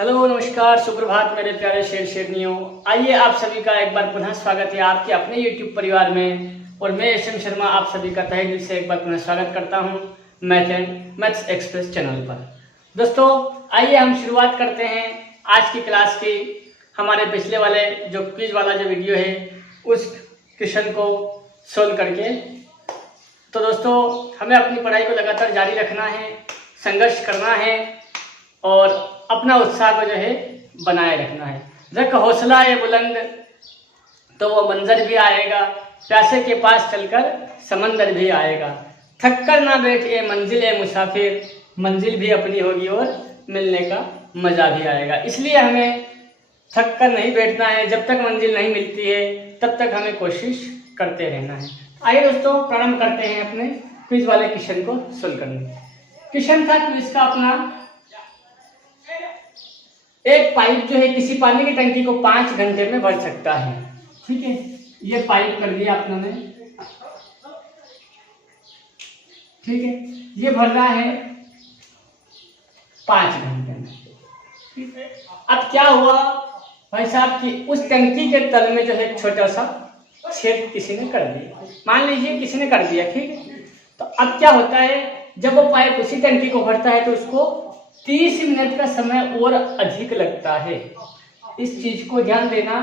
Hello नमस्कार सुप्रभात मेरे प्यारे शेरनियों। आइए आप सभी का एक बार पुनः स्वागत है आपके अपने YouTube परिवार में। और मैं एस एम शर्मा आप सभी का तहे दिल से एक बार पुनः स्वागत करता हूं मैथ्स एक्सप्रेस चैनल पर। दोस्तों आइए हम शुरुआत करते हैं आज की क्लास की। हमारे पिछले वाले जो क्विज वाला जो वीडियो है उस क्वेश्चन को सोल्व करके। तो दोस्तों हमें अपनी पढ़ाई को लगातार जारी रखना है, संघर्ष करना है और अपना उत्साह को जो है बनाए रखना है। रख हौसला है बुलंद तो वो मंजर भी आएगा, प्यासे के पास चलकर समंदर भी आएगा। थक कर ना बैठ ए मंजिल ए मुसाफिर, मंजिल भी अपनी होगी और मिलने का मजा भी आएगा। इसलिए हमें थक कर नहीं बैठना है, जब तक मंजिल नहीं मिलती है तब तक हमें कोशिश करते रहना है। आइए दोस्तों प्रारंभ करते हैं अपने क्विज वाले क्वेश्चन को सोल्व करने। क्वेश्चन था क्विज का अपना, एक पाइप जो है किसी पानी की टंकी को 5 घंटे में भर सकता है। ठीक है, ये पाइप कर दिया आपने, ठीक है, ये भर रहा है 5 घंटे में। ठीक है, अब क्या हुआ भाई साहब कि उस टंकी के तल में जो है छोटा सा छेद किसी ने कर दिया, मान लीजिए किसी ने कर दिया। ठीक है, तो अब क्या होता है जब वो पाइप उसी टंकी को भरता है तो उसको 30 मिनट का समय और अधिक लगता है। इस चीज को ध्यान देना,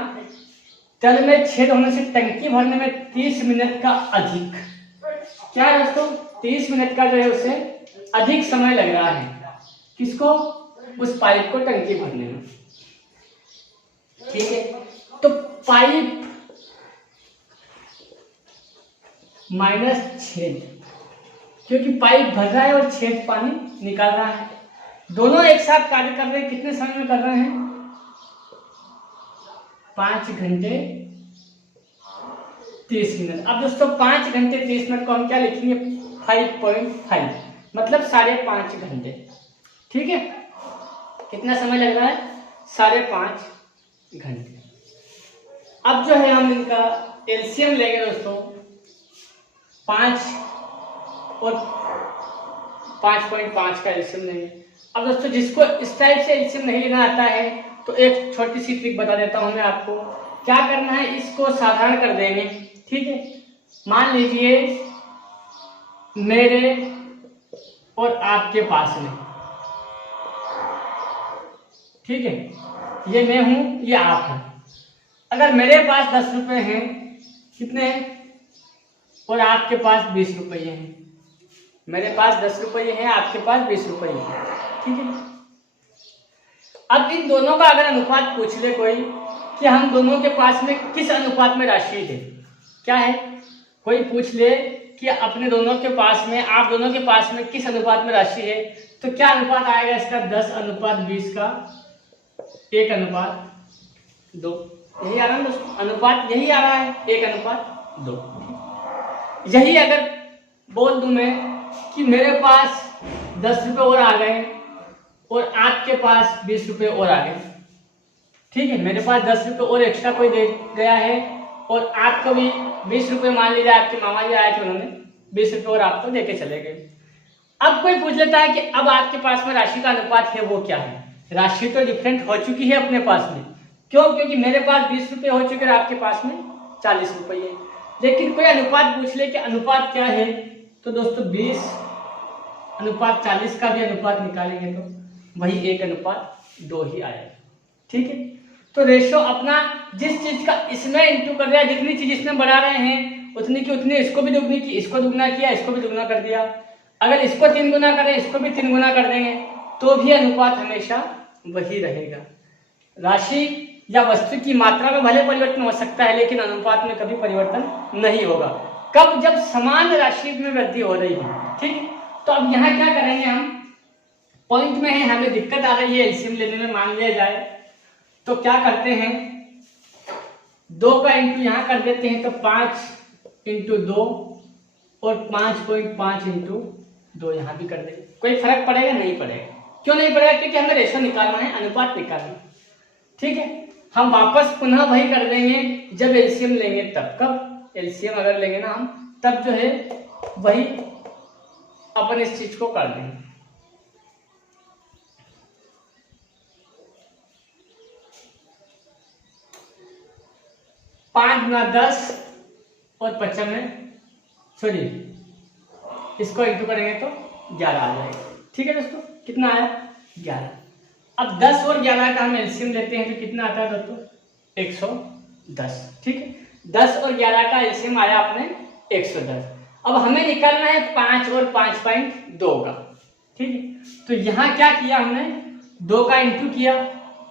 तल में छेद होने से टंकी भरने में 30 मिनट का अधिक, क्या है दोस्तों, 30 मिनट का जो है उसे अधिक समय लग रहा है। किसको? उस पाइप को टंकी भरने में। ठीक है, तो पाइप माइनस छेद, क्योंकि पाइप भर रहा है और छेद पानी निकाल रहा है, दोनों एक साथ कार्य कर रहे हैं। कितने समय में कर रहे हैं? 5 घंटे 30 मिनट। अब दोस्तों 5 घंटे 30 मिनट को हम क्या लिखेंगे? 5.5, मतलब 5.5 घंटे। ठीक है, कितना समय लग रहा है? 5.5 घंटे। अब जो है हम इनका एलसीएम लेंगे दोस्तों, 5 और 5.5 का एलसीएम लेंगे। अब दोस्तों जिसको इस टाइप से एलसीएम नहीं लेना आता है तो एक छोटी सी ट्रिक बता देता हूं मैं आपको। क्या करना है, इसको साधारण कर देंगे। ठीक है, मान लीजिए मेरे और आपके पास में, ठीक है, ये मैं हूं ये आप हैं। अगर मेरे पास 10 रुपए हैं, कितने हैं, और आपके पास 20 रुपये हैं, मेरे पास 10 रुपये हैं, आपके पास 20 रुपये हैं। ठीक है, अब इन दोनों का अगर अनुपात पूछ ले कोई कि हम दोनों के पास में किस अनुपात में राशि है, क्या है, कोई पूछ ले कि अपने दोनों के पास में, आप दोनों के पास में किस अनुपात में राशि है, तो क्या अनुपात आएगा इसका? 10:20 का 1:2। यही आ रहा है दोस्तों, अनुपात यही आ रहा है, 1:2। यही अगर बोल दूं मैं कि मेरे पास 10 रुपये और आ गए और आपके पास 20 रुपये और आ गए। ठीक है, मेरे पास 10 रुपये और एक्स्ट्रा कोई दे गया है और आपको भी 20 रुपये, मान लीजिए आपके मामा जी आए थे, उन्होंने 20 रुपये और आपको देके चले गए। अब कोई पूछ लेता है कि अब आपके पास में राशि का अनुपात है वो क्या है? राशि तो डिफरेंट हो चुकी है अपने पास में, क्यों? क्योंकि मेरे पास 20 रुपये हो चुके और आपके पास में 40 रुपये है। लेकिन कोई अनुपात पूछ ले कि अनुपात क्या है, तो दोस्तों 20:40 का भी अनुपात निकालेंगे तो वही 1:2 ही आएगा। ठीक है, तो रेशो अपना जिस चीज का इसमें इंटू कर दिया, जितनी चीज इसमें बढ़ा रहे हैं उतनी की उतनी इसको भी दुगनी की, इसको दुगना किया, इसको भी दुगना कर दिया। अगर इसको 3 गुना करें, इसको भी 3 गुना कर देंगे तो भी अनुपात हमेशा वही रहेगा। राशि या वस्तु की मात्रा में भले परिवर्तन हो सकता है लेकिन अनुपात में कभी परिवर्तन नहीं होगा। कब? जब समान राशि में वृद्धि हो रही है। ठीक है, तो अब यहाँ क्या करेंगे, हम पॉइंट में है, हमें दिक्कत आ रही है एलसीएम लेने में, मान लिया जाए तो क्या करते हैं, 2 का इंटू यहाँ कर देते हैं तो 5/2 और 5.5/2 यहाँ भी कर देंगे। कोई फर्क पड़ेगा? नहीं पड़ेगा। क्यों नहीं पड़ेगा? क्योंकि हमें रेशो निकालना है, अनुपात निकालना है। ठीक है, हम वापस पुनः वही कर देंगे जब एलसीएम लेंगे तब। कब? एलसीएम अगर लेंगे ना हम, तब जो है वही अपन इस चीज को कर देंगे। 5 गुना 10 और 55 सॉरी इसको इंटू करेंगे तो 11 आ जाएगा। ठीक है दोस्तों, कितना आया 11। अब 10 और 11 का हम एलसीएम लेते हैं तो कितना आता है दोस्तों 110। ठीक है, 10 और 11 का एलसीएम आया अपने 110। अब हमें निकालना है 5 और 5.2 का। ठीक है, तो यहाँ क्या किया हमने 2 का इंटू किया,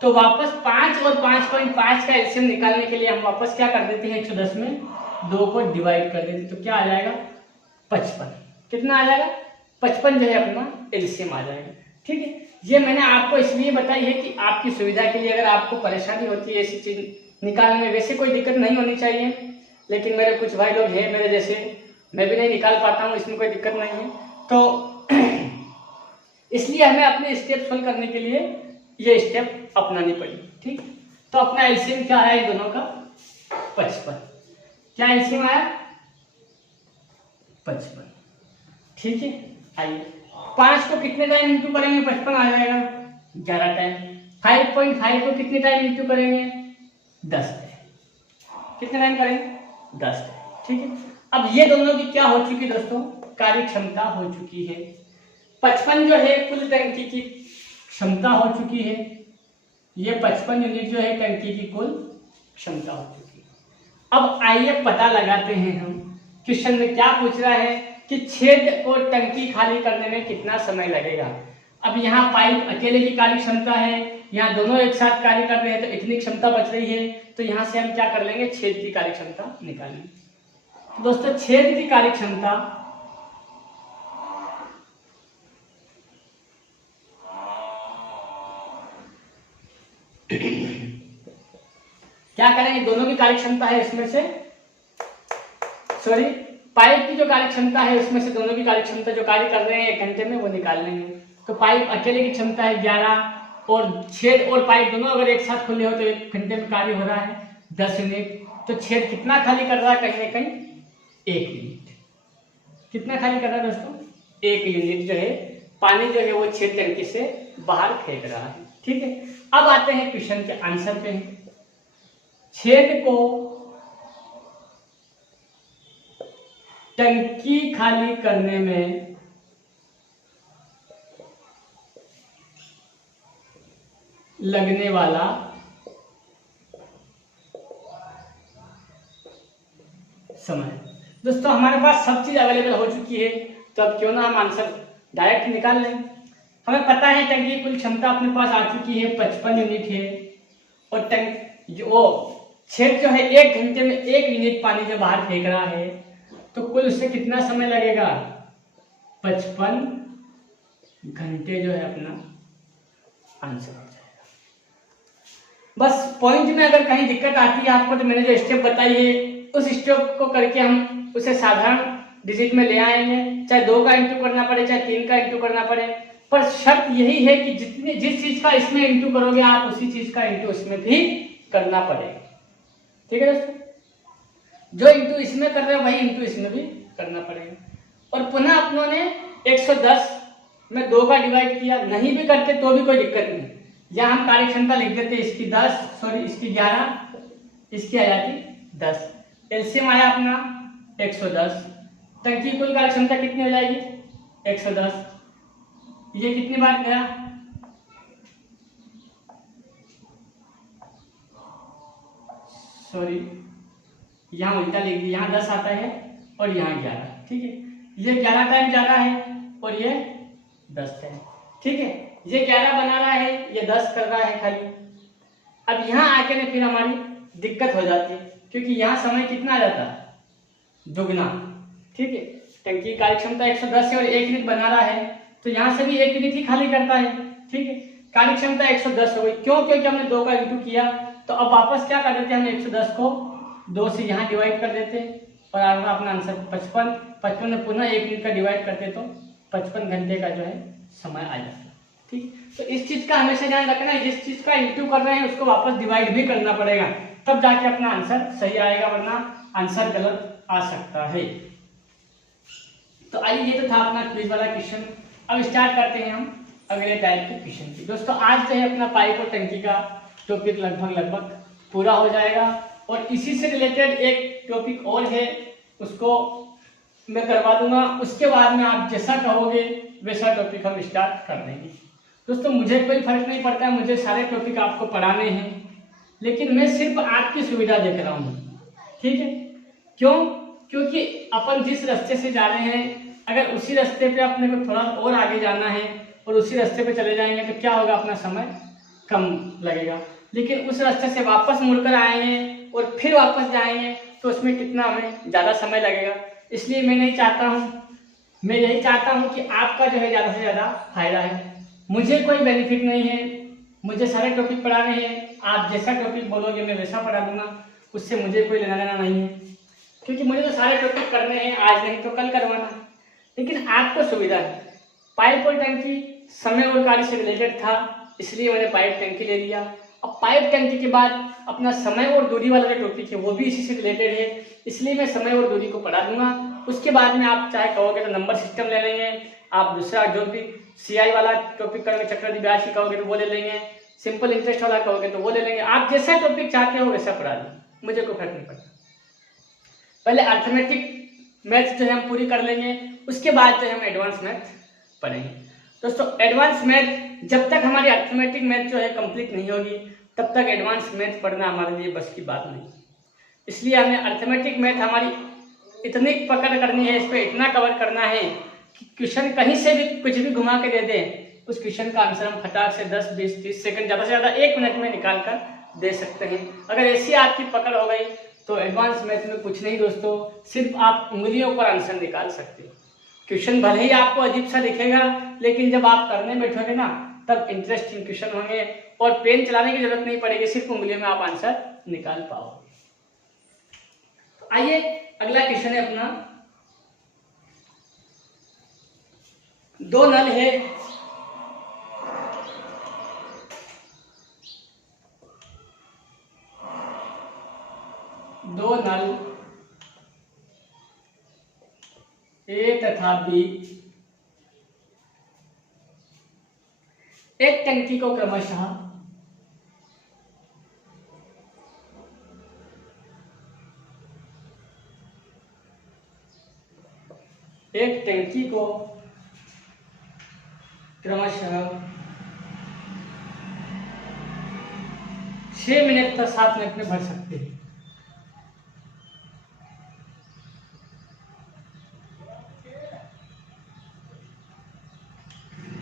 तो वापस 5 और 5.5 का एलसीएम निकालने के लिए हम वापस क्या कर देते हैं 110 में 2 को डिवाइड कर देते, तो क्या आ जाएगा 55। कितना आ जाएगा 55 जो है अपना एलसीएम आ जाएगा। ठीक है, ये मैंने आपको इसलिए बताई है कि आपकी सुविधा के लिए, अगर आपको परेशानी होती है ऐसी चीज निकालने में, वैसे कोई दिक्कत नहीं होनी चाहिए, लेकिन मेरे कुछ भाई लोग हैं मेरे जैसे, मैं भी नहीं निकाल पाता हूँ, इसमें कोई दिक्कत नहीं है, तो इसलिए हमें अपने स्टेप सोल्व करने के लिए ये स्टेप अपनानी पड़ी। ठीक, तो अपना एलसीएम क्या आया इन दोनों का 55। क्या एलसीएम आया 55। ठीक है, आइए 5 को कितने टाइम इंटू करेंगे 55 आ जाएगा 11 टाइम। 5.5 को कितने टाइम इंटू करेंगे 10 टाइम। कितने टाइम करेंगे 10 टाइम। ठीक है, अब ये दोनों की क्या हो चुकी दोस्तों कार्य क्षमता हो चुकी है। 55 जो है कुल टंकी की क्षमता हो चुकी है, ये 55 यूनिट जो है टंकी की कुल क्षमता हो चुकी है। अब आइए पता लगाते हैं हम, क्वेश्चन में क्या पूछ रहा है कि छेद और टंकी खाली करने में कितना समय लगेगा। अब यहाँ पाइप अकेले की कार्य क्षमता है, यहाँ दोनों एक साथ कार्य कर रहे हैं तो इतनी क्षमता बच रही है, तो यहाँ से हम क्या कर लेंगे छेद की कार्य क्षमता निकालेंगे। तो दोस्तों छेद की कार्य क्षमता क्या करेंगे, दोनों की कार्य क्षमता है इसमें से, सॉरी पाइप की जो कार्य क्षमता है उसमें से दोनों की कार्य क्षमता जो कार्य कर रहे हैं 1 घंटे में वो निकाल लेंगे। तो पाइप अकेले की क्षमता है 11 और छेद और पाइप दोनों अगर एक साथ खुले हो तो 1 घंटे में कार्य हो रहा है 10 यूनिट। तो छेद कितना खाली कर रहा है कहीं ना कहीं 1 यूनिट। कितना खाली कर रहा है दोस्तों 1 यूनिट जो है पानी जो है वो छेद टंकी से बाहर फेंक रहा है। ठीक है, अब आते हैं क्वेश्चन के आंसर पे। छेद को टंकी खाली करने में लगने वाला समय। दोस्तों हमारे पास सब चीज अवेलेबल हो चुकी है, तो अब क्यों ना हम आंसर डायरेक्ट निकाल लें। हमें पता है टंकी की कुल क्षमता अपने पास आ चुकी है 55 यूनिट है, और टंक जो छेद जो है 1 घंटे में 1 यूनिट पानी जो बाहर फेंक रहा है, तो कुल उससे कितना समय लगेगा 55 घंटे जो है अपना आंसर हो जाएगा। बस पॉइंट में अगर कहीं दिक्कत आती है आपको, तो मैंने जो स्टेप बताई है उस स्टेप को करके हम उसे साधारण डिजिट में ले आएंगे, चाहे 2 का इंटू करना पड़े चाहे 3 का इंटू करना पड़े, पर शर्त यही है कि जिस चीज का इसमें इंटू करोगे आप उसी चीज का इंटू इसमें भी करना पड़ेगा। ठीक है दोस्तों, जो इंटू इसमें कर रहे हो वही इंटू इसमें भी करना पड़ेगा। और पुनः अपनों ने 110 में 2 का डिवाइड किया, नहीं भी करते तो भी कोई दिक्कत नहीं, या हम कार्य क्षमता लिख देते इसकी 10 सॉरी इसकी 11 इसकी आ जाती 10, एलसीएम आया अपना 110, टंकी कुल कार्य क्षमता कितनी हो जाएगी 110, ये कितनी बार गया सॉरी यहाँ उल्टा लिख दिया, यहाँ 10 आता है और यहाँ 11। ठीक है, ये 11 टाइम जा रहा है और ये 10 टाइम। ठीक है, ये 11 बना रहा है, ये 10 कर रहा है खाली। अब यहाँ आके ना फिर हमारी दिक्कत हो जाती है, क्योंकि यहाँ समय कितना आ जाता है दुगना। ठीक है, टंकी की कार्य क्षमता 110 है और 1 यूनिट बना रहा है, तो यहाँ से भी 1 यूनिट ही खाली करता है। ठीक है, कार्य क्षमता 110 हो गई, क्यों क्योंकि हमने 2 का इंटू किया। तो अब वापस क्या कर देते हैं, हम 110 को 2 से यहाँ डिवाइड कर देते और आगे अपना आंसर 55 में पुनः 1 यूनिट का डिवाइड करते तो 55 घंटे का जो है समय आ जाता है। ठीक, तो इस चीज का हमेशा ध्यान रखना है, जिस चीज का इंटू कर रहे हैं उसको वापस डिवाइड भी करना पड़ेगा, तब जाके अपना आंसर सही आएगा, वरना आंसर गलत आ सकता है। तो आइए, ये तो था अपना क्विज वाला क्वेश्चन। अब स्टार्ट करते हैं हम अगले टाइप के क्वेश्चन की। दोस्तों आज जो है अपना पाइप और टंकी का टॉपिक लगभग पूरा हो जाएगा, और इसी से रिलेटेड एक टॉपिक और है, उसको मैं करवा दूंगा। उसके बाद में आप जैसा कहोगे वैसा टॉपिक हम स्टार्ट कर देंगे। दोस्तों मुझे कोई फर्क नहीं पड़ता है, मुझे सारे टॉपिक आपको पढ़ाने हैं, लेकिन मैं सिर्फ आपकी सुविधा देख रहा हूँ, ठीक है। क्यों? क्योंकि अपन जिस रास्ते से जा रहे हैं, अगर उसी रास्ते पे अपने को थोड़ा और आगे जाना है और उसी रास्ते पे चले जाएंगे तो क्या होगा, अपना समय कम लगेगा। लेकिन उस रास्ते से वापस मुड़कर आएंगे और फिर वापस जाएंगे तो उसमें कितना हमें ज़्यादा समय लगेगा। इसलिए मैं नहीं चाहता हूँ, मैं यही चाहता हूँ कि आपका जो है ज़्यादा से ज़्यादा फायदा है। मुझे कोई बेनिफिट नहीं है, मुझे सारे टॉपिक पढ़ाने हैं, आप जैसा टॉपिक बोलोगे मैं वैसा पढ़ा दूंगा, उससे मुझे कोई लेना देना नहीं है, क्योंकि मुझे तो सारे टॉपिक करने हैं, आज नहीं तो कल करवाना। लेकिन आपको सुविधा है। पाइप और टंकी समय और कार्य से रिलेटेड था, इसलिए मैंने पाइप टंकी ले लिया। अब पाइप टंकी के बाद अपना समय और दूरी वाला जो टॉपिक है वो भी इसी से रिलेटेड है, इसलिए मैं समय और दूरी को पढ़ा दूंगा। उसके बाद में आप चाहे कहोगे तो नंबर सिस्टम ले लेंगे, आप दूसरा जो भी सीआई वाला टॉपिक करोगे, चक्रवृद्धि ब्याज की कहोगे तो वो ले लेंगे, सिंपल इंटरेस्ट वाला कहोगे तो वो ले लेंगे। आप जैसा टॉपिक चाहते हो वैसा पढ़ा दें, मुझे कोई फर्क नहीं पड़ता। पहले अर्थमेटिक मैथ्स जो है हम पूरी कर लेंगे, उसके बाद जो है हम एडवांस मैथ पढ़ेंगे। दोस्तों एडवांस मैथ जब तक हमारी अर्थमेटिक मैथ जो है कंप्लीट नहीं होगी तब तक एडवांस मैथ पढ़ना हमारे लिए बस की बात नहीं। इसलिए हमें अर्थमेटिक मैथ हमारी इतनी पकड़ करनी है, इस पर इतना कवर करना है कि क्वेश्चन कहीं से भी कुछ भी घुमा के दे दें, उस क्वेश्चन का आंसर हम फटाक से 10, 20, 30 सेकंड ज़्यादा से ज़्यादा 1 मिनट में निकाल कर दे सकते हैं। अगर ऐसी आपकी पकड़ हो गई तो एडवांस मैथ में कुछ नहीं दोस्तों, सिर्फ आप उंगलियों पर आंसर निकाल सकते हो। क्वेश्चन भले ही आपको अजीब सा दिखेगा, लेकिन जब आप करने बैठोगे ना तब इंटरेस्टिंग क्वेश्चन होंगे और पेन चलाने की जरूरत नहीं पड़ेगी, सिर्फ उंगलियों में आप आंसर निकाल पाओगे। तो आइए अगला क्वेश्चन है अपना, दो नल है, दो नल ए तथा बी एक टंकी को क्रमशः एक टंकी को क्रमशः 6 मिनट तक 7 मिनट में भर सकते हैं।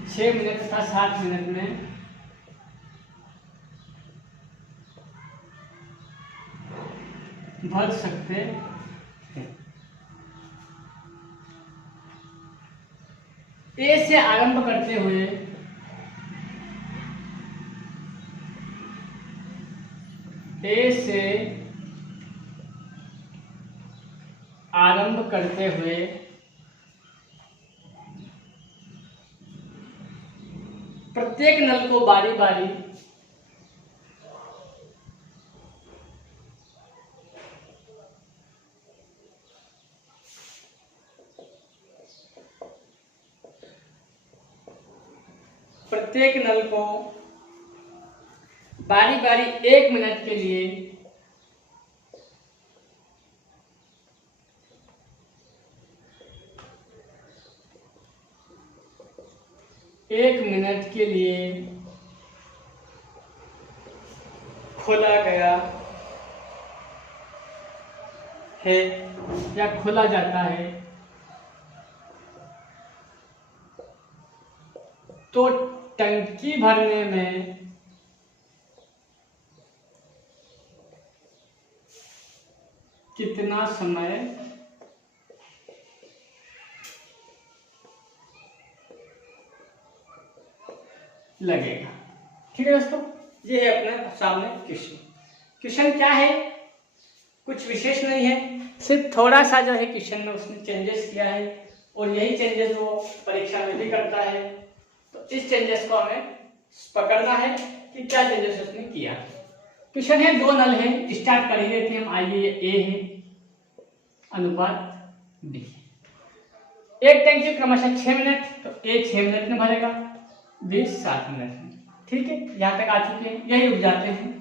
छह मिनट तथा 7 मिनट में भर सकते हैं। ए से आरंभ करते हुए ए से आरंभ करते हुए प्रत्येक नल को बारी बारी प्रत्येक नल को बारी बारी 1 मिनट के लिए खोला गया है या खोला जाता है, तो टंकी भरने में कितना समय लगेगा। ठीक है दोस्तों, ये है अपने सामने क्वेश्चन क्या है, कुछ विशेष नहीं है, सिर्फ थोड़ा सा जो है क्वेश्चन में उसने चेंजेस किया है और यही चेंजेस वो परीक्षा में भी करता है। तो इस चेंजेस को हमें पकड़ना है कि क्या चेंजेस उसने किया। क्वेश्चन है दो नल है, स्टार्ट कर ही देते हैं हम। आइए, ए है अनुपात बी, एक टंकी क्रमशः 6 मिनट, तो ए 6 मिनट में भरेगा, बी 7 मिनट में। ठीक है, यहाँ तक आ चुके हैं, यही रुक जाते हैं।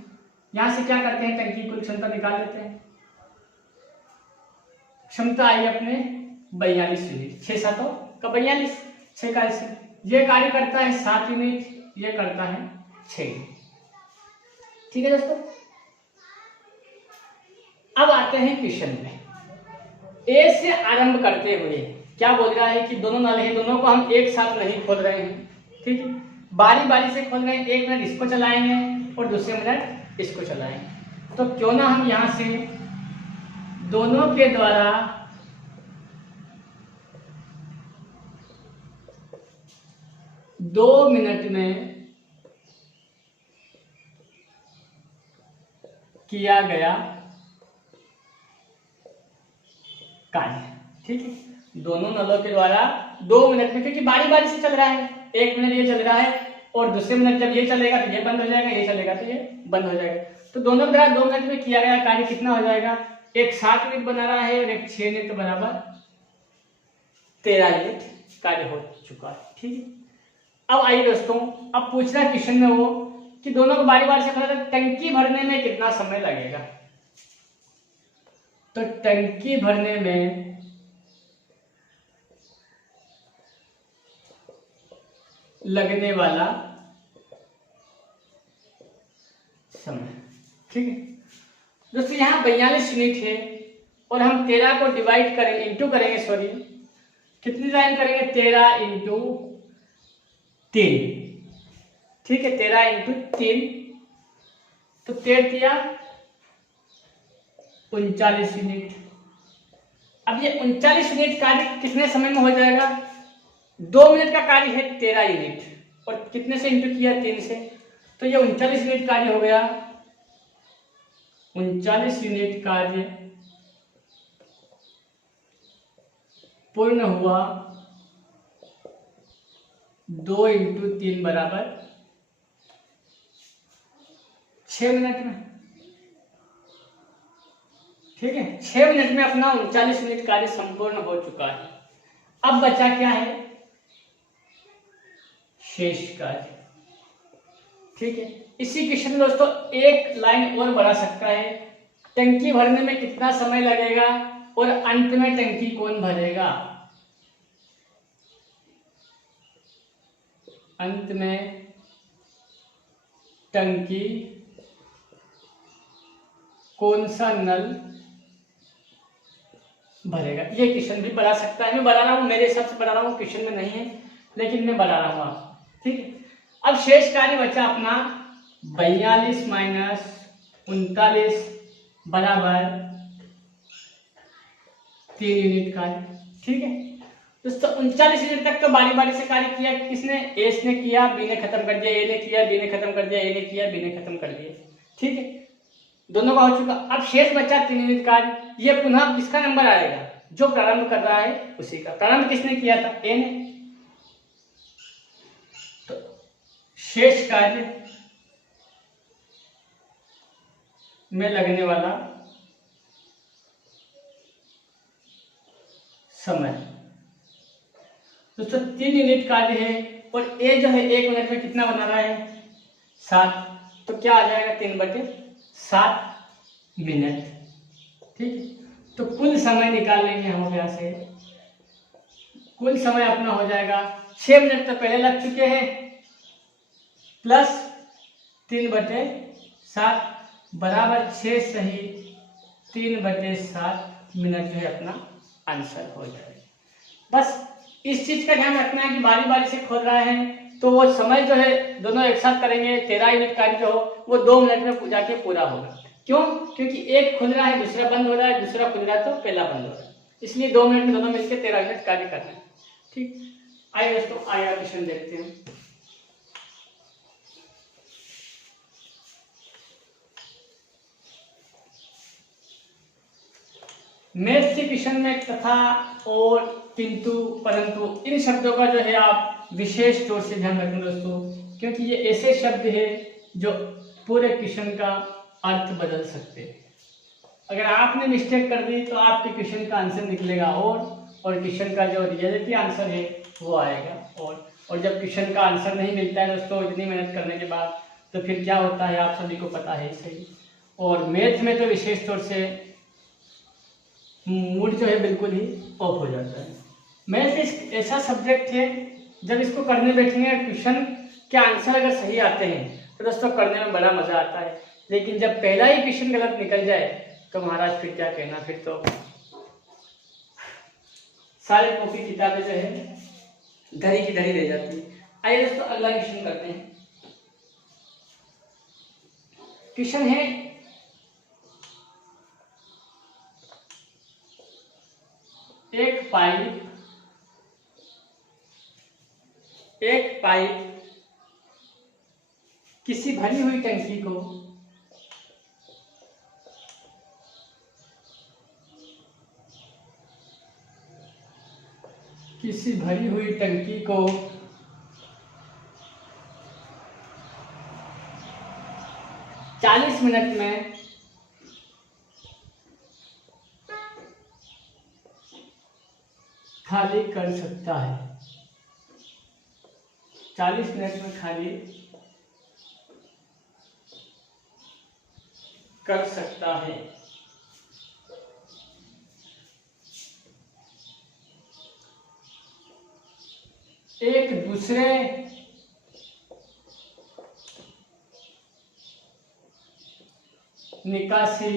यहां से क्या करते हैं, टंकी की कुल क्षमता निकाल लेते हैं। क्षमता आई अपने 42 यूनिट, 6 7 का 42, 6 का 80। ये कार्य करता है 7 यूनिट, ये करता है 6 यूनिट। ठीक है दोस्तों, अब आते हैं क्वेश्चन में। ए से आरंभ करते हुए क्या बोल रहा है कि दोनों नल हैं, दोनों को हम एक साथ नहीं खोल रहे हैं। ठीक है, बारी बारी से खोल रहे हैं। 1 मिनट इसको चलाएंगे और दूसरे मिनट इसको चलाएंगे। तो क्यों ना हम यहां से दोनों के द्वारा दो मिनट में किया गया कार्य, ठीक है, दोनों नलों के द्वारा 2 मिनट में, क्योंकि बारी बारी से चल रहा है। 1 मिनट ये चल रहा है और दूसरे मिनट जब ये चलेगा तो ये बंद हो जाएगा, ये चलेगा तो ये बंद हो जाएगा। तो दोनों के द्वारा 2 मिनट में किया गया कार्य कितना हो जाएगा, एक 7 यूनिट बना रहा है और एक 6 यूनिट तो बराबर 13 यूनिट कार्य हो चुका है। ठीक है, अब आइए दोस्तों, अब पूछना क्वेश्चन में वो कि दोनों को बारी बारी से खोला तो टंकी भरने में कितना समय लगेगा। तो टंकी भरने में लगने वाला समय, ठीक है दोस्तों, यहां 42 यूनिट है और हम 13 को डिवाइड करेंगे, इंटू करेंगे, सॉरी, कितनी टाइम करेंगे, 13 इंटू 3। ठीक है, 13 इंटू 3 तो 13 39 यूनिट। अब ये 39 यूनिट कार्य कितने समय में हो जाएगा, 2 मिनट का कार्य है 13 यूनिट और कितने से इंटू किया, 3 से, तो ये 39 यूनिट कार्य हो गया। 39 यूनिट कार्य पूर्ण हुआ 2 इंटू 3 बराबर 6 मिनट में। ठीक है, 6 मिनट में अपना 39 यूनिट कार्य संपूर्ण हो चुका है। अब बचा क्या है, शेष कार्य। ठीक है, इसी क्वेश्चन में दोस्तों एक लाइन और बढ़ा सकता है, टंकी भरने में कितना समय लगेगा और अंत में टंकी कौन भरेगा। अंत में टंकी कौन सा नल भरेगा, ये क्वेश्चन भी बढ़ा सकता है। मैं बढ़ा रहा हूं, मेरे हिसाब से बढ़ा रहा हूं, क्वेश्चन में नहीं है लेकिन मैं बढ़ा रहा हूं आप। ठीक है, अब शेष कार्य बचा अपना 42 माइनस 39 बराबर 3 यूनिट कार्य। ठीक है दोस्तों, 39 यूनिट तक तो बारी बारी से कार्य किया किसने, एस ने किया, बी ने खत्म कर दिया, ए ने किया, बी ने खत्म कर दिया, ए ने किया, बी ने खत्म कर दिया। ठीक है, दोनों का हो चुका। अब शेष बचा 3 यूनिट कार्य, ये पुनः किसका नंबर आएगा, जो प्रारंभ कर रहा है उसी का। प्रारंभ किसने किया था, ए ने। तो शेष कार्य में लगने वाला समय दोस्तों 3 यूनिट कार्य है और ए जो है 1 मिनट में कितना बना रहा है, 7, तो क्या आ जाएगा, 3/7 मिनट। ठीक है, तो कुल समय निकाल लेंगे हम यहां से। कुल समय अपना हो जाएगा 6 मिनट तो पहले लग चुके हैं प्लस 3/7 बराबर 6 सही 3/7 मिनट जो है अपना आंसर हो जाएगा। बस इस चीज का ध्यान रखना है कि बारी बारी से खोल रहा है तो वो समय जो है दोनों एक साथ करेंगे, 13 यूनिट कार्य जो हो वो 2 मिनट में जाके पूरा होगा। क्यों, क्योंकि एक खुल रहा है दूसरा बंद हो रहा है, दूसरा खुल रहा है तो पहला बंद हो रहा है, इसलिए 2 मिनट में दोनों मिलकर 13 यूनिट कार्य करना है। ठीक, आइए दोस्तों आगे क्वेश्चन देखते हैं। मैथ के क्वेश्चन में तथा और किंतु परंतु इन शब्दों का जो है आप विशेष तौर से ध्यान रखें दोस्तों, क्योंकि ये ऐसे शब्द है जो पूरे क्वेश्चन का अर्थ बदल सकते हैं। अगर आपने मिस्टेक कर दी तो आपके क्वेश्चन का आंसर निकलेगा और क्वेश्चन का जो रियलिटी आंसर है वो आएगा। और जब क्वेश्चन का आंसर नहीं मिलता है दोस्तों इतनी मेहनत करने के बाद, तो फिर क्या होता है आप सभी को पता है सही। और मैथ में तो विशेष तौर से मूड जो है बिल्कुल ही ऑफ हो जाता है। मैथ एक ऐसा सब्जेक्ट है, जब इसको करने बैठेंगे क्वेश्चन के आंसर अगर सही आते हैं तो दोस्तों करने में बड़ा मजा आता है, लेकिन जब पहला ही क्वेश्चन गलत निकल जाए तो महाराज फिर क्या कहना, फिर तो सारे कॉपी किताबें जो है धरी की धरी रह जाती है। आइए दोस्तों अगला क्वेश्चन करते हैं। क्वेश्चन है एक पाइप किसी भरी हुई टंकी को किसी भरी हुई टंकी को 40 मिनट में खाली कर सकता है। 40 मिनट में खाली कर सकता है। एक दूसरे निकासी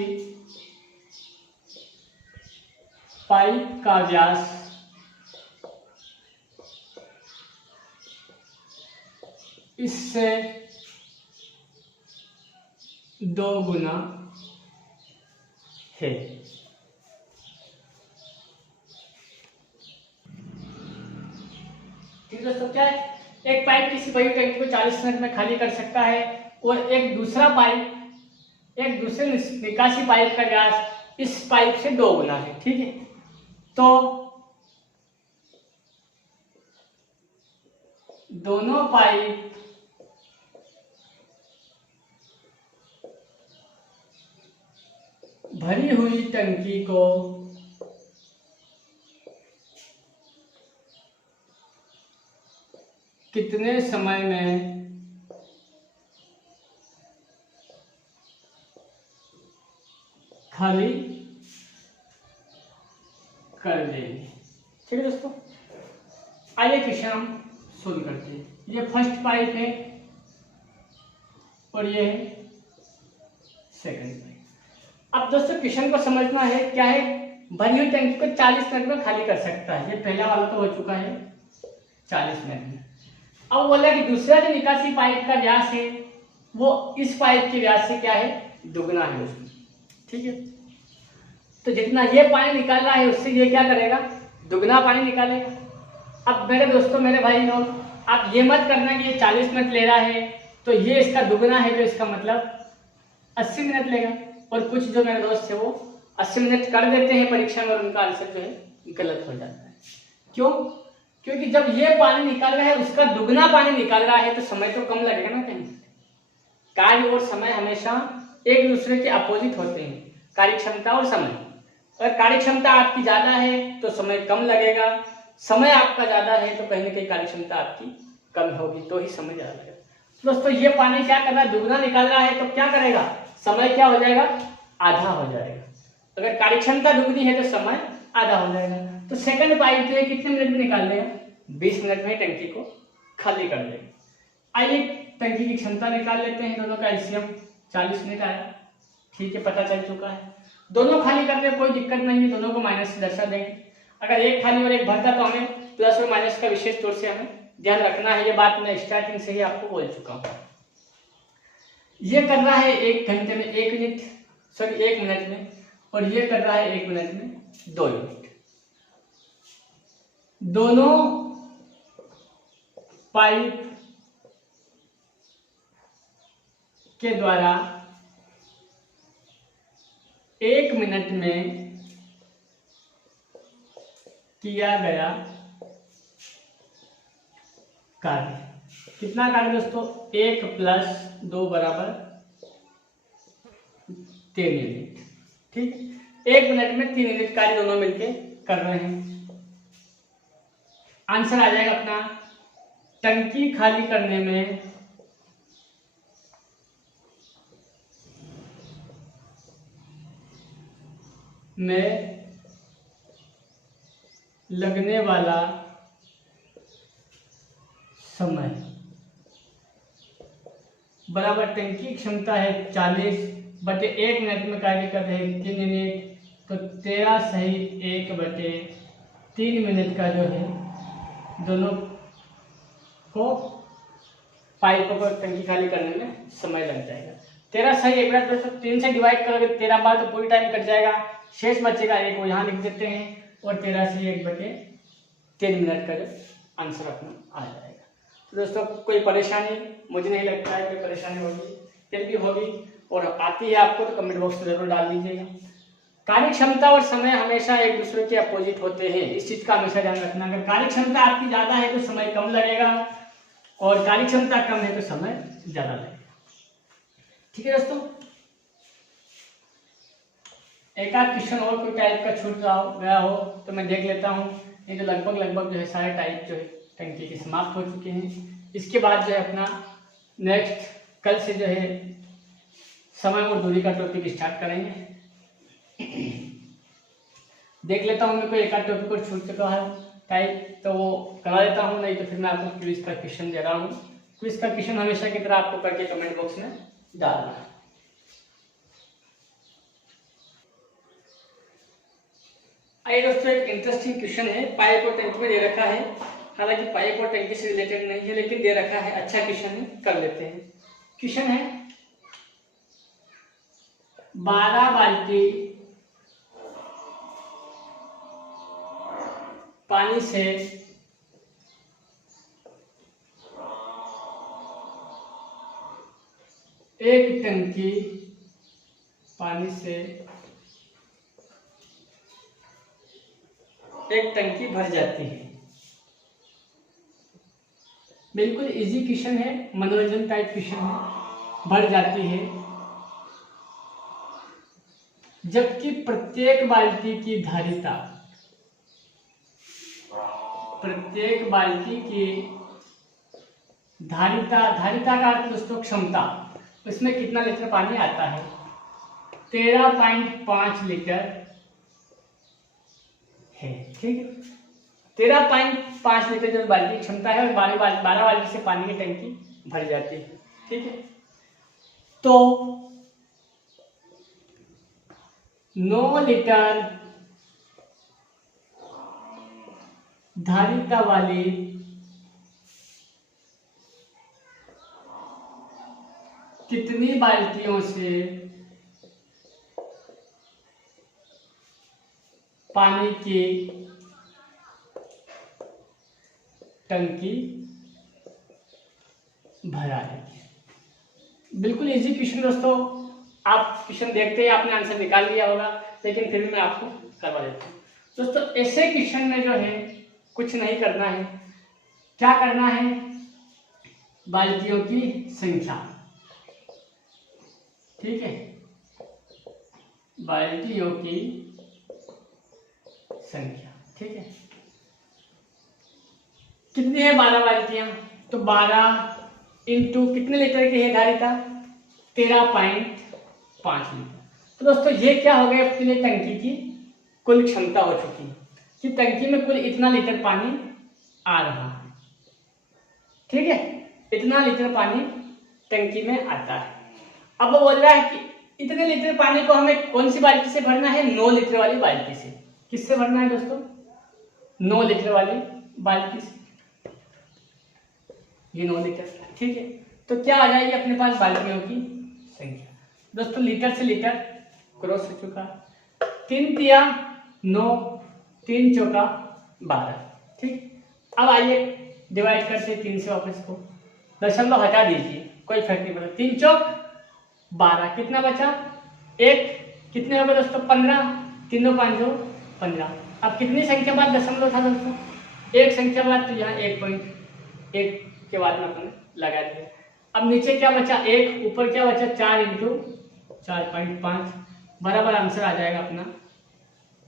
पाइप का व्यास इससे 2 गुना है। ठीक है दोस्तों, क्या है, एक पाइप किसी बड़ी टंकी को 40 मिनट में खाली कर सकता है और एक दूसरे निकासी पाइप का व्यास इस पाइप से 2 गुना है। ठीक है, तो दोनों पाइप भरी हुई टंकी को कितने समय में खाली कर देंगे। ठीक है दोस्तों, आइए क्वेश्चन हम सोल्व करते हैं। ये फर्स्ट पाइप है और ये है सेकंड पाइप। अब दोस्तों क्वेश्चन को समझना है, क्या है, भरी हुई टंकी को 40 मिनट में खाली कर सकता है। ये पहला वाला तो हो चुका है 40 मिनट में। अब बोला कि दूसरा जो निकासी पाइप का व्यास है वो इस पाइप के व्यास से क्या है, दुगना है उसमें। ठीक है, तो जितना ये पानी निकाल रहा है उससे ये क्या करेगा, दुगना पानी निकालेगा। अब मेरे दोस्तों, मेरे भाई लोग, आप ये मत करना कि ये 40 मिनट ले रहा है तो ये इसका दुगना है, तो इसका मतलब 80 मिनट लेगा। और कुछ जो मेरे दोस्त है वो 80 मिनट कर देते हैं परीक्षा में और उनका आंसर जो है गलत हो जाता है। क्यों? क्योंकि जब ये पानी निकाल रहा है उसका दुगना पानी निकाल रहा है तो समय तो कम लगेगा ना। कहीं कार्य और समय हमेशा एक दूसरे के अपोजिट होते हैं, कार्य क्षमता और समय। अगर कार्य क्षमता आपकी ज्यादा है तो समय कम लगेगा, समय आपका ज्यादा है तो कहीं ना कहीं कार्य क्षमता आपकी कम होगी, तो ही समय ज्यादा लगेगा। दोस्तों ये पानी क्या कर रहा है, दुगना निकाल रहा है, तो क्या करेगा, समय क्या हो जाएगा, आधा हो जाएगा। अगर कार्य क्षमता दुगनी है तो समय आधा हो जाएगा। तो सेकंड पाइप जो है कितने मिनट में निकाल देगा, 20 मिनट में टंकी को खाली कर देगा। आइए टंकी की क्षमता निकाल लेते हैं। दोनों का एलसीएम 40 मिनट आया। ठीक है, पता चल चुका है। दोनों खाली करने में कोई दिक्कत नहीं है, दोनों को माइनस से दर्शा देंगे। अगर एक खाली और एक भरता तो हमें प्लस और माइनस का विशेष तौर से हमें ध्यान रखना है। ये बात मैं स्टार्टिंग से ही आपको बोल चुका हूँ। ये कर रहा है 1 घंटे में 1 मिनट में, और ये कर रहा है 1 मिनट में 2 यूनिट। दोनों पाइप के द्वारा 1 मिनट में किया गया कार्य कितना कार्य दोस्तों, 1 + 2 = 3 यूनिट। ठीक, 1 मिनट में 3 यूनिट कार्य दोनों मिलके कर रहे हैं। आंसर आ जाएगा अपना, टंकी खाली करने में में लगने वाला समय बराबर टंकी की क्षमता है 40/1 मिनट में कार्य कर रहे 3 यूनिट, तो 13 सही 1/3 मिनट का जो है दोनों को पाइप को टंकी खाली करने में समय लग जाएगा। 13 सही 1 मिनट, तो 3 से डिवाइड करोगे 13 बार तो पूरी टाइम कट जाएगा, शेष बचेगा 1 को यहाँ लिख देते हैं और 13 से 1/3 मिनट का जो आंसर अपना आ जाएगा। तो दोस्तों कोई परेशानी मुझे नहीं लगता है कोई परेशानी होगी, फिर भी होगी और आती है आपको तो कमेंट बॉक्स में जरूर डाल दीजिएगा। कार्य क्षमता और समय हमेशा एक दूसरे के अपोजिट होते हैं, इस चीज का हमेशा ध्यान रखना। अगर कार्य क्षमता आपकी ज्यादा है तो समय कम लगेगा और कार्य क्षमता कम है तो समय ज्यादा लगेगा। ठीक है दोस्तों, एक आध क्वेश्चन और कोई टाइप का छूट गया हो तो मैं देख लेता हूँ। ये जो लगभग जो है सारे टाइप जो है टंकी के समाप्त हो चुके हैं। इसके बाद जो है अपना नेक्स्ट कल से जो है समय और दूरी का टॉपिक स्टार्ट करेंगे। देख लेता हूँ मेरे को एक आध टॉपिक और छूट चुका है टाइप तो वो करा देता हूँ, नहीं तो फिर मैं आपको क्विज का क्वेश्चन दे रहा हूँ। क्विज का क्वेश्चन हमेशा की तरह आपको करके कमेंट बॉक्स में डालना है। आइए दोस्तों, एक इंटरेस्टिंग क्वेश्चन है, पाइप और टंकी में दे रखा है, हालांकि पाइप और टंकी से रिलेटेड नहीं है लेकिन दे रखा है, अच्छा क्वेश्चन है, कर लेते हैं। क्वेश्चन है 12 बाल्टी पानी से एक टंकी पानी से एक टंकी भर जाती है। बिल्कुल इजी क्वेश्चन है, मनोरंजन टाइप क्वेश्चन है। भर जाती है जबकि प्रत्येक बाल्टी की धारिता, प्रत्येक बाल्टी की धारिता का अर्थ दोस्तों क्षमता, उसमें कितना लीटर पानी आता है 13.5 लीटर है। ठीक है, 13.5 लीटर जो बाल्टी क्षमता है और 12 बाल्टी से पानी की टंकी भर जाती है। ठीक है, तो 9 लीटर धारिता वाली कितनी बाल्टियों से पानी की टंकी भरा है। बिल्कुल इजी क्वेश्चन दोस्तों, आप क्वेश्चन देखते ही आपने आंसर निकाल लिया होगा, लेकिन फिर भी मैं आपको करवा देता हूँ। दोस्तों ऐसे क्वेश्चन में जो है कुछ नहीं करना है, क्या करना है, बाल्टियों की संख्या, ठीक है, बाल्टियों की संख्या। ठीक है, कितनी है 12 बाल्टियां, तो 12 इंटू कितने लीटर की है धारिता 13.5 लीटर। तो दोस्तों ये क्या हो गया, अपने टंकी की कुल क्षमता हो चुकी है कि टंकी में कुल इतना लीटर पानी आ रहा है। ठीक है, इतना लीटर पानी टंकी में आता है। अब वो बोल रहा है कि इतने लीटर पानी को हमें कौन सी बाल्टी से भरना है, 9 लीटर वाली बाल्टी से। किससे भरना है दोस्तों, 9 लीटर वाली बाल्टी से, ये 9 लीटर। ठीक है, तो क्या आ जाएगी अपने पास बाल्टियों की संख्या। दोस्तों लीटर से लीटर क्रॉस हो चुका, 3 तिया 9, 3 चौका 12। ठीक, अब आइए डिवाइड करते 3 से वापस को, दशमलव हटा दीजिए, कोई फर्क नहीं पड़ता। 3 चौक 12, कितना बचा 1, कितने हो गए दोस्तों 15, 3 5 15। अब कितनी संख्या बाद दशमलव था दोस्तों, एक संख्या बाद, तो यहाँ 1.1 के बाद में अपन लगा दिया। अब नीचे क्या बचा 1, ऊपर क्या बचा 4 इंटू 4.5, बराबर आंसर आ जाएगा अपना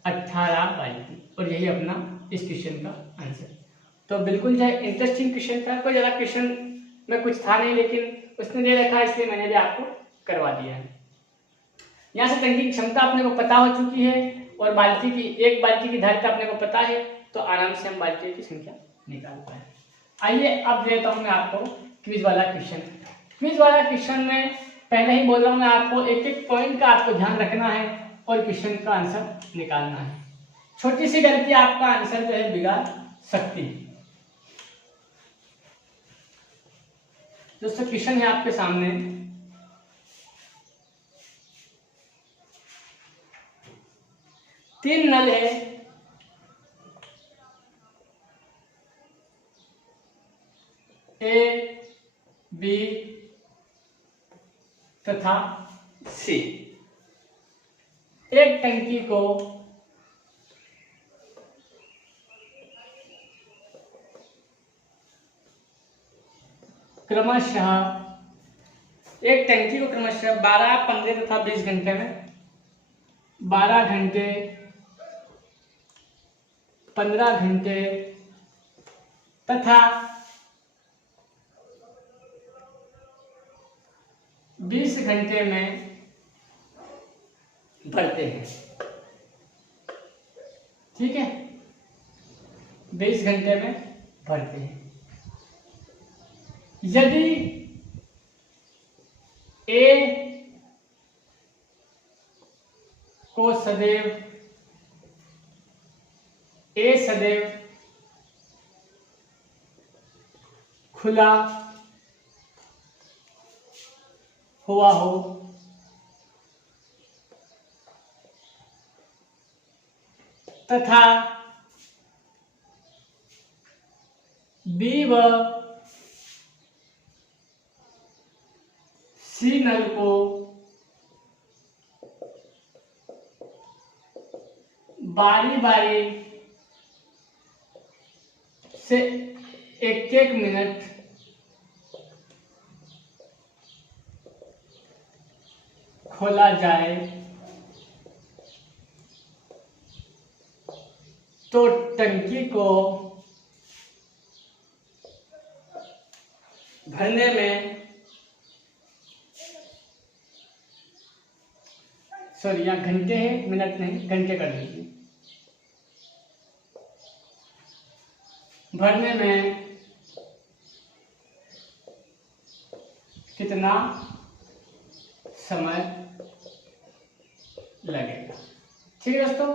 18 बाल्टी, और यही अपना इस क्वेश्चन का आंसर। तो बिल्कुल जो है इंटरेस्टिंग क्वेश्चन था, कोई ज़्यादा क्वेश्चन में कुछ था नहीं, लेकिन उसने दे रखा है इसलिए मैंने भी आपको करवा दिया है। यहाँ से टंकी की क्षमता अपने को पता हो चुकी है और बाल्टी की, एक बाल्टी की धारिता अपने को पता है, तो आराम से हम बाल्टियों की संख्या निकाल पाए। आइए अब देता हूं मैं आपको क्विज वाला क्वेश्चन। क्विज वाला क्वेश्चन में पहले ही बोल रहा हूं मैं आपको, एक एक पॉइंट का आपको ध्यान रखना है और क्वेश्चन का आंसर निकालना है। छोटी सी गलती आपका आंसर जो है बिगाड़ सकती है। दोस्तों क्वेश्चन है आपके सामने, तीन नल है, ए, बी तथा सी। एक टंकी को क्रमशः 12, 15 तथा 20 घंटे में, 12 घंटे, 15 घंटे तथा 20 घंटे में भरते हैं। ठीक है, 20 घंटे में भरते हैं। यदि ए को सदैव खुला हुआ हो तथा बी व सी नल को बारी बारी से एक एक मिनट खोला जाए तो टंकी को भरने में, सॉरी यहाँ घंटे है, मिनट नहीं, घंटे कर लीजिए, भरने में कितना समय लगेगा। ठीक है दोस्तों,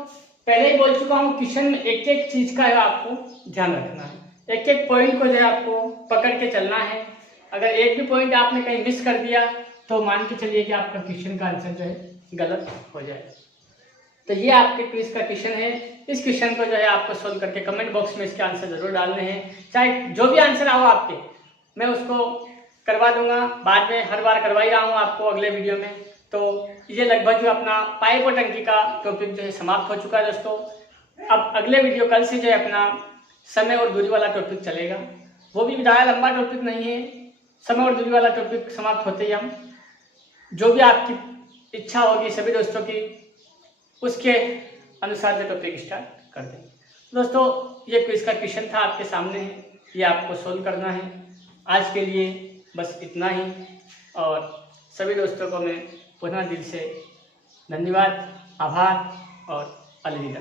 पहले ही बोल चुका हूँ क्वेश्चन में एक एक चीज का है आपको ध्यान रखना है, एक एक पॉइंट को जो है आपको पकड़ के चलना है। अगर एक भी पॉइंट आपने कहीं मिस कर दिया तो मान के चलिए कि आपका क्वेश्चन का आंसर जो है गलत हो जाए। तो ये आपके क्विज का क्वेश्चन है। इस क्वेश्चन को जो है आपको सोल्व करके कमेंट बॉक्स में इसके आंसर जरूर डालने हैं। चाहे जो भी आंसर आओ आपके, मैं उसको करवा दूंगा, बाद में हर बार करवा ही रहा हूँ आपको अगले वीडियो में। तो ये लगभग जो अपना पाइप और टंकी का टॉपिक जो है समाप्त हो चुका है दोस्तों। अब अगले वीडियो कल से जो है अपना समय और दूरी वाला टॉपिक चलेगा, वो भी ज़्यादा लंबा टॉपिक नहीं है। समय और दूरी वाला टॉपिक समाप्त होते ही हम जो भी आपकी इच्छा होगी सभी दोस्तों की, उसके अनुसार जो टॉपिक स्टार्ट कर दें। दोस्तों ये क्विज का क्वेश्चन था आपके सामने है, ये आपको सोल्व करना है। आज के लिए बस इतना ही, और सभी दोस्तों को मैं पुनः दिल से धन्यवाद, आभार और अलविदा।